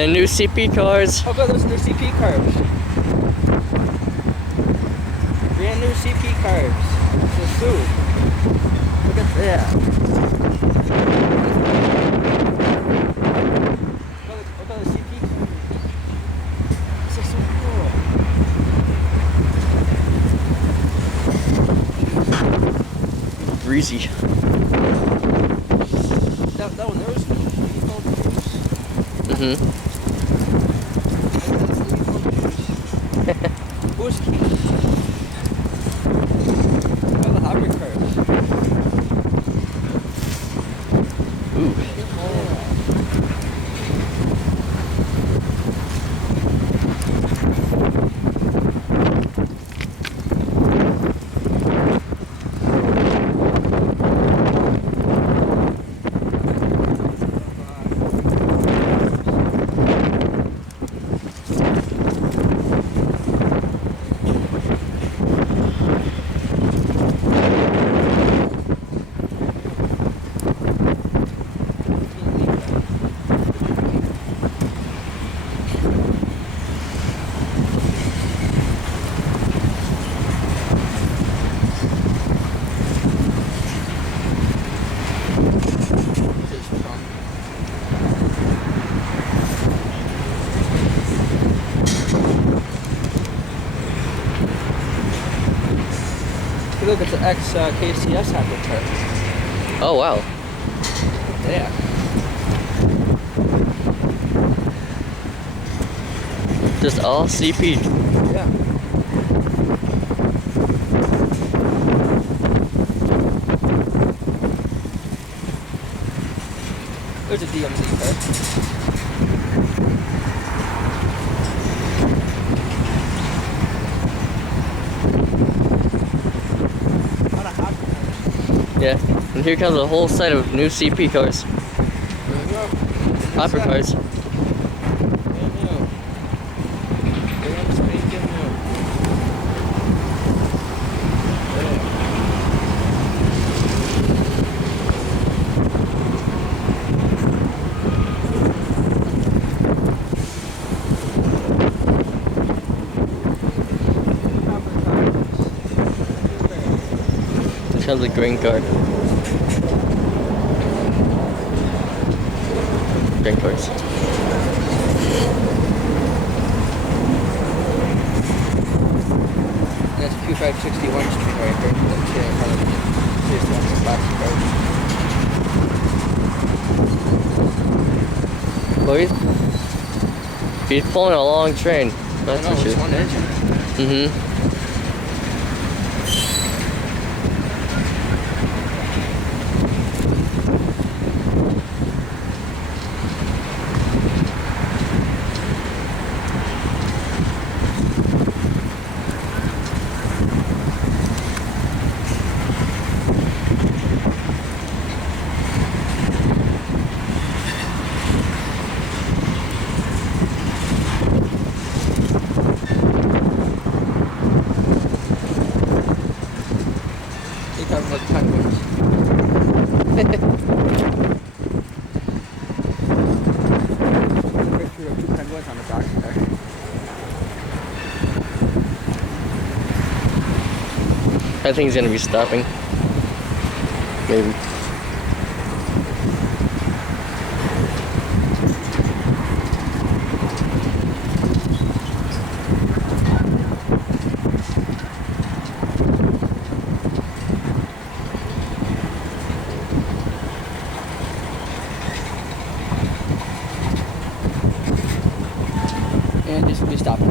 And new CP cars. Oh, good, those new CP cars. Brand new CP cars. So soon. Look at that. Look at the CP cars. This is so cool. Breezy. That one there was lethal juice. Mm-hmm. Who's key? Oh, the hybrid cars. Ooh. Look, it's an ex-KCS hybrid car. Oh wow. Yeah. Just all CP. Yeah. There's a DMZ car. Yeah. And here comes a whole set of new CP cars. Hopper cars. Here comes a green card. Green cars. That's Q561 street right there. That's in front of the Well, he's pulling a long train. That's for sure. It's one engine. Mm-hmm. Talking about penguins. Picture of two penguins on the dock there. I think he's gonna be stopping. Maybe. And just be stopping.